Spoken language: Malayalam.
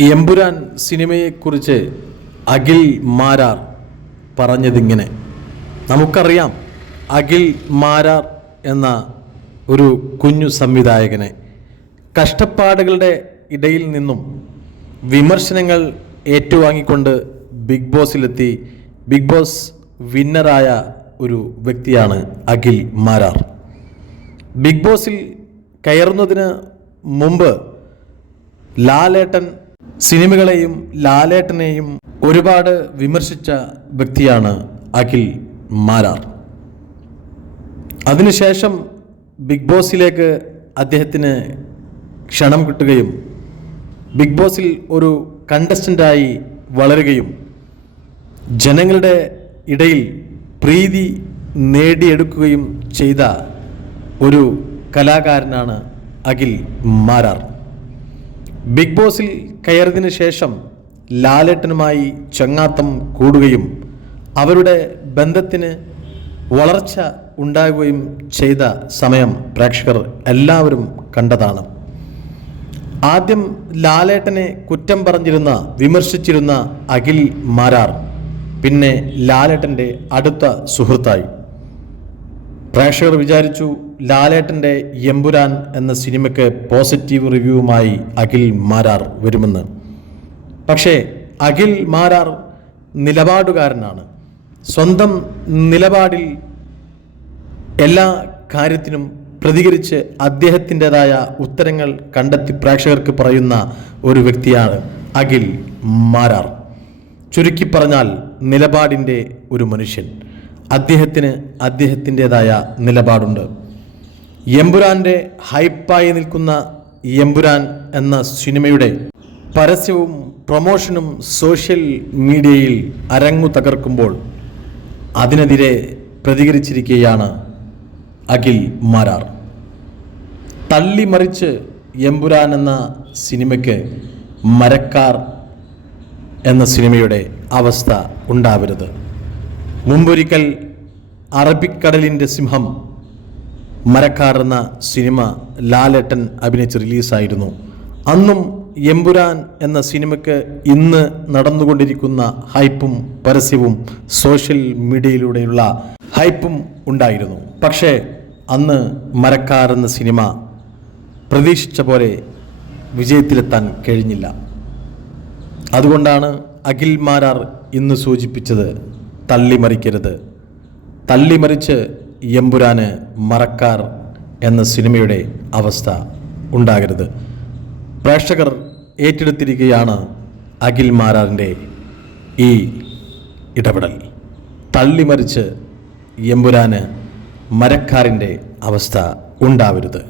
എമ്പുരാൻ സിനിമയെക്കുറിച്ച് അഖിൽ മാരാർ പറഞ്ഞതിങ്ങനെ. നമുക്കറിയാം അഖിൽ മാരാർ എന്ന ഒരു കുഞ്ഞു സംവിധായകനെ. കഷ്ടപ്പാടുകളുടെ ഇടയിൽ നിന്നും വിമർശനങ്ങൾ ഏറ്റുവാങ്ങിക്കൊണ്ട് ബിഗ് ബോസിലെത്തി ബിഗ് ബോസ് വിന്നറായ ഒരു വ്യക്തിയാണ് അഖിൽ മാരാർ. ബിഗ് ബോസിൽ കയറുന്നതിന് മുമ്പ് ലാലേട്ടൻ സിനിമകളെയും ലാലേട്ടനെയും ഒരുപാട് വിമർശിച്ച വ്യക്തിയാണ് അഖിൽ മാരാർ. അതിനുശേഷം ബിഗ് ബോസിലേക്ക് അദ്ദേഹത്തിന് ക്ഷണം കിട്ടുകയും ബിഗ് ബോസിൽ ഒരു കണ്ടസ്റ്റൻ്റായി വളരുകയും ജനങ്ങളുടെ ഇടയിൽ പ്രീതി നേടിയെടുക്കുകയും ചെയ്ത ഒരു കലാകാരനാണ് അഖിൽ മാരാർ. ബിഗ് ബോസിൽ കയറിയതിനു ശേഷം ലാലേട്ടനുമായി ചങ്ങാത്തം കൂടുകയും അവരുടെ ബന്ധത്തിന് വളർച്ച ഉണ്ടാകുകയും ചെയ്ത സമയം പ്രേക്ഷകർ എല്ലാവരും കണ്ടതാണ്. ആദ്യം ലാലേട്ടനെ കുറ്റം പറഞ്ഞിരുന്ന വിമർശിച്ചിരുന്ന അഖിൽ മാരാർ പിന്നെ ലാലേട്ടൻ്റെ അടുത്ത സുഹൃത്തായി. പ്രേക്ഷകർ വിചാരിച്ചു ലാലേട്ടൻ്റെ എമ്പുരാൻ എന്ന സിനിമയ്ക്ക് പോസിറ്റീവ് റിവ്യൂവുമായി അഖിൽ മാരാർ വരുമെന്ന്. പക്ഷേ അഖിൽ മാരാർ നിലപാടുകാരനാണ്. സ്വന്തം നിലപാടിൽ എല്ലാ കാര്യത്തിനും പ്രതികരിച്ച് അദ്ദേഹത്തിൻ്റെതായ ഉത്തരങ്ങൾ കണ്ടെത്തി പ്രേക്ഷകർക്ക് പറയുന്ന ഒരു വ്യക്തിയാണ് അഖിൽ മാരാർ. ചുരുക്കി പറഞ്ഞാൽ നിലപാടിൻ്റെ ഒരു മനുഷ്യൻ. അദ്ദേഹത്തിന് അദ്ദേഹത്തിൻ്റെതായ നിലപാടുണ്ട്. എമ്പുരാൻ്റെ ഹൈപ്പായി നിൽക്കുന്ന എമ്പുരാൻ എന്ന സിനിമയുടെ പരസ്യവും പ്രൊമോഷനും സോഷ്യൽ മീഡിയയിൽ അരങ്ങു തകർക്കുമ്പോൾ അതിനെതിരെ പ്രതികരിച്ചിരിക്കുകയാണ് അഖിൽ മാരാർ. തള്ളിമറിച്ച് എമ്പുരാൻ എന്ന സിനിമയ്ക്ക് മരക്കാർ എന്ന സിനിമയുടെ അവസ്ഥ ഉണ്ടാവരുത്. മുമ്പൊരിക്കൽ അറബിക്കടലിൻ്റെ സിംഹം മരക്കാർ എന്ന സിനിമ ലാലേട്ടൻ അഭിനയിച്ച് റിലീസായിരുന്നു. അന്നും എമ്പുരാൻ എന്ന സിനിമയ്ക്ക് ഇന്ന് നടന്നുകൊണ്ടിരിക്കുന്ന ഹൈപ്പും പരസ്യവും സോഷ്യൽ മീഡിയയിലൂടെയുള്ള ഹൈപ്പും ഉണ്ടായിരുന്നു. പക്ഷേ അന്ന് മരക്കാർ എന്ന സിനിമ പ്രതീക്ഷിച്ച പോലെ വിജയത്തിലെത്താൻ കഴിഞ്ഞില്ല. അതുകൊണ്ടാണ് അഖിൽ മാരാർ ഇന്ന് സൂചിപ്പിച്ചത് തള്ളിമറിക്കരുത്. തള്ളിമറിച്ച് എമ്പുരാന് മരക്കാർ എന്ന സിനിമയുടെ അവസ്ഥ ഉണ്ടാകരുത്. പ്രേക്ഷകർ ഏറ്റെടുത്തിരിക്കുകയാണ് അഖിൽ മാരാറിൻ്റെ ഈ ഇടപെടൽ. തള്ളിമറിച്ച് എമ്പുരാന് മരക്കാരിൻ്റെ അവസ്ഥ ഉണ്ടാവരുത്.